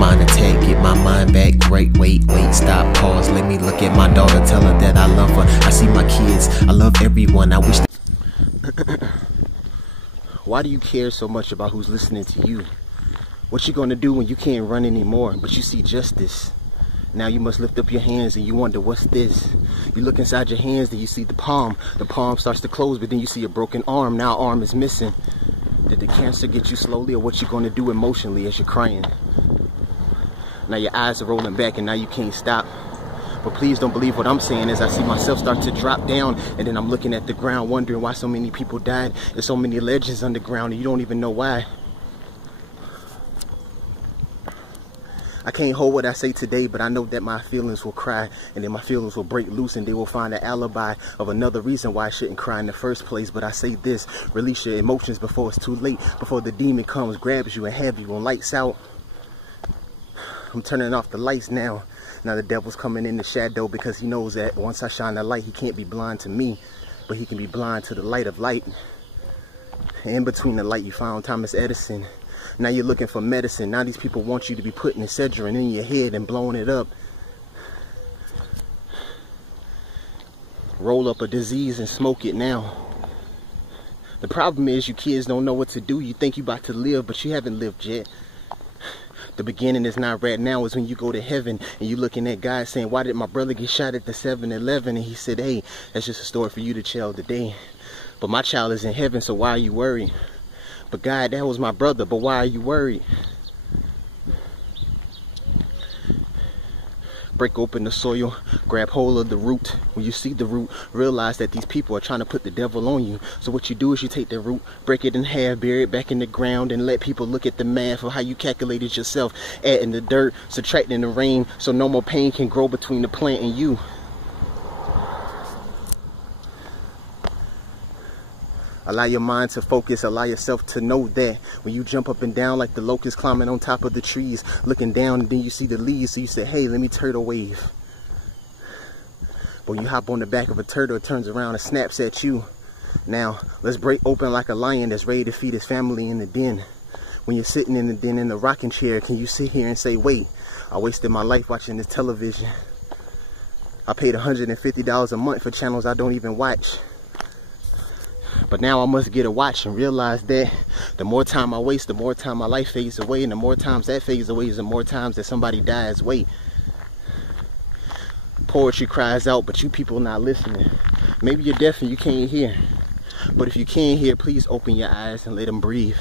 Mind attack, get my mind back. Great, wait, stop, pause. Let me look at my daughter, tell her that I love her. I see my kids, I love everyone. I wish Why do you care so much about who's listening to you? What you gonna do when you can't run anymore, but you see justice? Now you must lift up your hands and you wonder, what's this? You look inside your hands, then you see the palm. The palm starts to close, but then you see a broken arm. Now arm is missing. Did the cancer get you slowly, or what you gonna do emotionally as you're crying? Now your eyes are rolling back and now you can't stop. But please don't believe what I'm saying as I see myself start to drop down, and then I'm looking at the ground wondering why so many people died. There's so many legends underground and you don't even know why. I can't hold what I say today, but I know that my feelings will cry, and then my feelings will break loose, and they will find an alibi of another reason why I shouldn't cry in the first place. But I say this: release your emotions before it's too late, before the demon comes, grabs you, and have you on lights out. I'm turning off the lights now. Now the devil's coming in the shadow because he knows that once I shine the light, he can't be blind to me, but he can be blind to the light of light. And in between the light, you found Thomas Edison. Now you're looking for medicine. Now these people want you to be putting Excedrin in your head and blowing it up. Roll up a disease and smoke it now. The problem is you kids don't know what to do. You think you about to live, but you haven't lived yet. The beginning is not right now. Is when you go to heaven and you looking at God saying, why did my brother get shot at the 7-Eleven? And he said, hey, that's just a story for you to tell today. But my child is in heaven, so why are you worried? But God, that was my brother, but why are you worried? Break open the soil, grab hold of the root. When you see the root, realize that these people are trying to put the devil on you. So what you do is you take the root, break it in half, bury it back in the ground, and let people look at the math of how you calculated yourself, adding the dirt, subtracting the rain, so no more pain can grow between the plant and you. Allow your mind to focus, allow yourself to know that when you jump up and down like the locust climbing on top of the trees, looking down, and then you see the leaves, so you say, hey, let me turtle wave. But when you hop on the back of a turtle, it turns around and snaps at you. Now, let's break open like a lion that's ready to feed his family in the den. When you're sitting in the den in the rocking chair, can you sit here and say, wait, I wasted my life watching this television. I paid $150 a month for channels I don't even watch. But now I must get a watch and realize that the more time I waste, the more time my life fades away. And the more times that fades away is the more times that somebody dies. Wait. Poetry cries out, but you people not listening. Maybe you're deaf and you can't hear. But if you can hear, please open your eyes and let them breathe.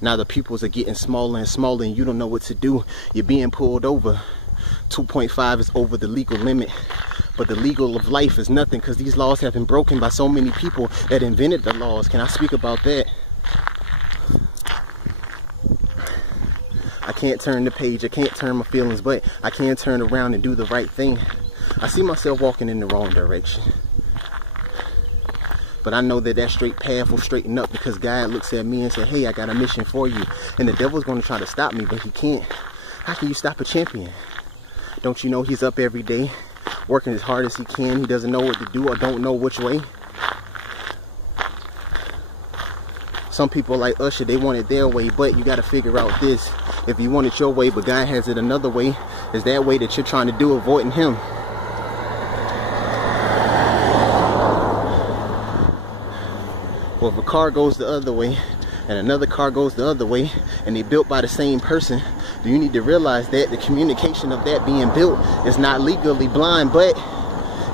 Now the pupils are getting smaller and smaller and you don't know what to do. You're being pulled over. 2.5 is over the legal limit. But the legal of life is nothing, because these laws have been broken by so many people that invented the laws. Can I speak about that? I can't turn the page, I can't turn my feelings, but I can turn around and do the right thing. I see myself walking in the wrong direction. But I know that that straight path will straighten up because God looks at me and says, hey, I got a mission for you. And the devil's going to try to stop me, but he can't. How can you stop a champion? Don't you know he's up every day, working as hard as he can? He doesn't know what to do or don't know which way. Some people like Usher, they want it their way, but you got to figure out this. If you want it your way, but God has it another way, is that way that you're trying to do, avoiding him. Well, if a car goes the other way and another car goes the other way and they built by the same person, then you need to realize that the communication of that being built is not legally blind, but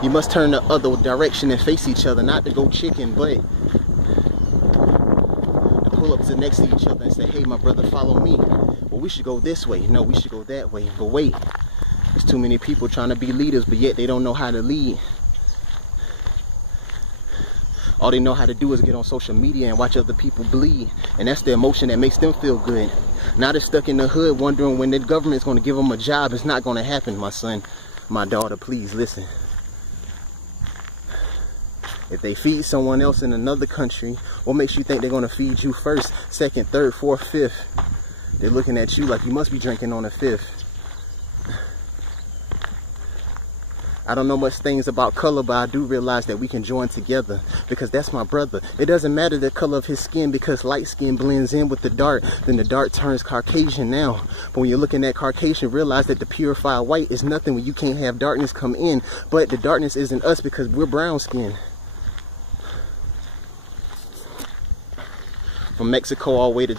you must turn the other direction and face each other, not to go chicken, but to pull up to next to each other and say, hey, my brother, follow me. Well, we should go this way. No, we should go that way. But wait, there's too many people trying to be leaders, but yet they don't know how to lead. All they know how to do is get on social media and watch other people bleed. And that's the emotion that makes them feel good. Now they're stuck in the hood wondering when the government's going to give them a job. It's not going to happen, my son, my daughter, please listen. If they feed someone else in another country, what makes you think they're going to feed you first, second, third, fourth, fifth? They're looking at you like you must be drinking on a fifth. I don't know much things about color, but I do realize that we can join together because that's my brother. It doesn't matter the color of his skin because light skin blends in with the dark, then the dark turns Caucasian now. But when you're looking at Caucasian, realize that the purified white is nothing when you can't have darkness come in. But the darkness isn't us because we're brown skin. From Mexico all the way to...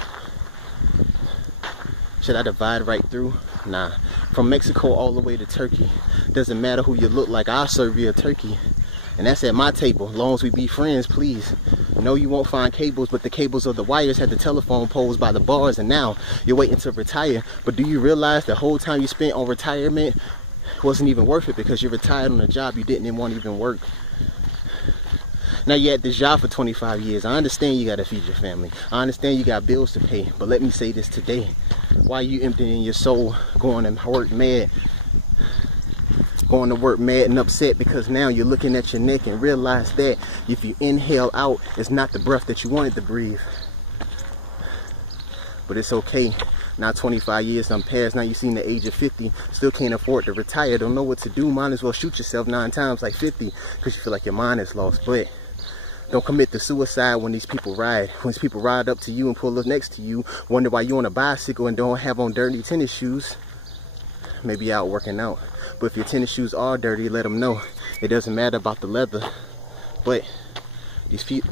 Should I divide right through? Nah. From Mexico all the way to Turkey. Doesn't matter who you look like, I'll serve you a turkey. And that's at my table, as long as we be friends, please. No, you won't find cables, but the cables of the wires had the telephone poles by the bars, and now you're waiting to retire. But do you realize the whole time you spent on retirement wasn't even worth it because you retired on a job you didn't want to even work? Now you're at this job for 25 years. I understand you gotta feed your family. I understand you got bills to pay. But let me say this today. Why are you emptying your soul, going to work mad? Going to work mad and upset because now you're looking at your neck and realize that if you inhale out, it's not the breath that you wanted to breathe. But it's okay. Now 25 years done passed, now you seen the age of 50, still can't afford to retire, don't know what to do, might as well shoot yourself 9 times like 50 because you feel like your mind is lost. But don't commit to suicide when these people ride. When these people ride up to you and pull up next to you, wonder why you on a bicycle and don't have on dirty tennis shoes. Maybe you're out working out. But if your tennis shoes are dirty, let them know. It doesn't matter about the leather. But these people...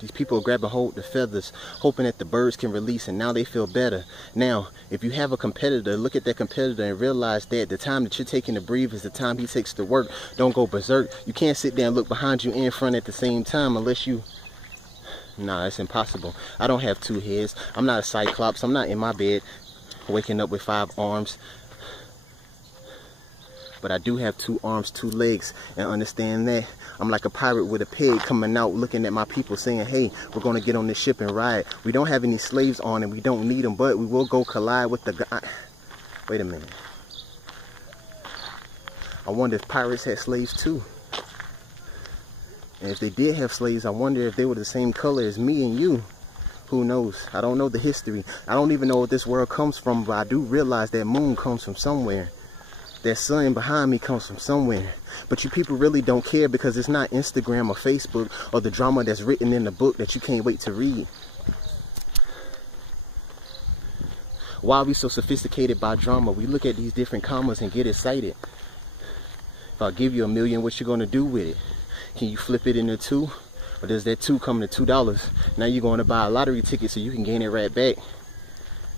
These people grabbing hold of the feathers, hoping that the birds can release, and now they feel better. Now, if you have a competitor, look at that competitor and realize that the time that you're taking to breathe is the time he takes to work. Don't go berserk. You can't sit there and look behind you and in front at the same time unless you... Nah, it's impossible. I don't have 2 heads. I'm not a cyclops. I'm not in my bed waking up with 5 arms. But I do have 2 arms, 2 legs, and understand that I'm like a pirate with a pig coming out looking at my people saying, hey, we're going to get on this ship and ride. We don't have any slaves on and we don't need them, but we will go collide with the guy. Wait a minute. I wonder if pirates had slaves too. And if they did have slaves, I wonder if they were the same color as me and you. Who knows? I don't know the history. I don't even know what this world comes from, but I do realize that moon comes from somewhere. That sun behind me comes from somewhere. But you people really don't care because it's not Instagram or Facebook or the drama that's written in the book that you can't wait to read. Why are we so sophisticated by drama? We look at these different commas and get excited. If I give you $1 million, what you gonna do with it? Can you flip it into 2? Or does that 2 come to $2? Now you're going to buy a lottery ticket so you can gain it right back.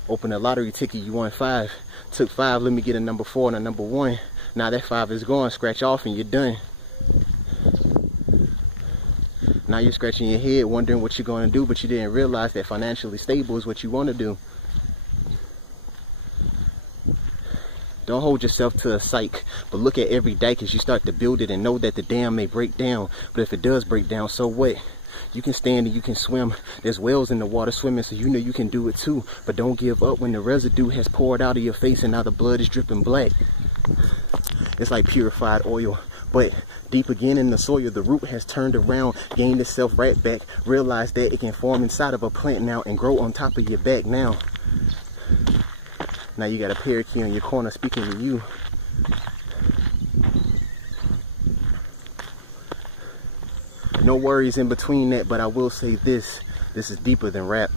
Open a lottery ticket, you won 5. Took 5, let me get a number 4 and a number 1. Now that 5 is gone, scratch off and you're done. Now you're scratching your head wondering what you're going to do, but you didn't realize that financially stable is what you want to do. Don't hold yourself to a psych, but look at every dike as you start to build it and know that the dam may break down. But if it does break down, so what? You can stand and you can swim. There's whales in the water swimming, so you know you can do it too. But don't give up when the residue has poured out of your face and now the blood is dripping black. It's like purified oil. But deep again in the soil, the root has turned around, gained itself right back. Realize that it can form inside of a plant now and grow on top of your back now. Now you got a parakeet on your corner speaking to you. No worries in between that, but I will say this is deeper than rap.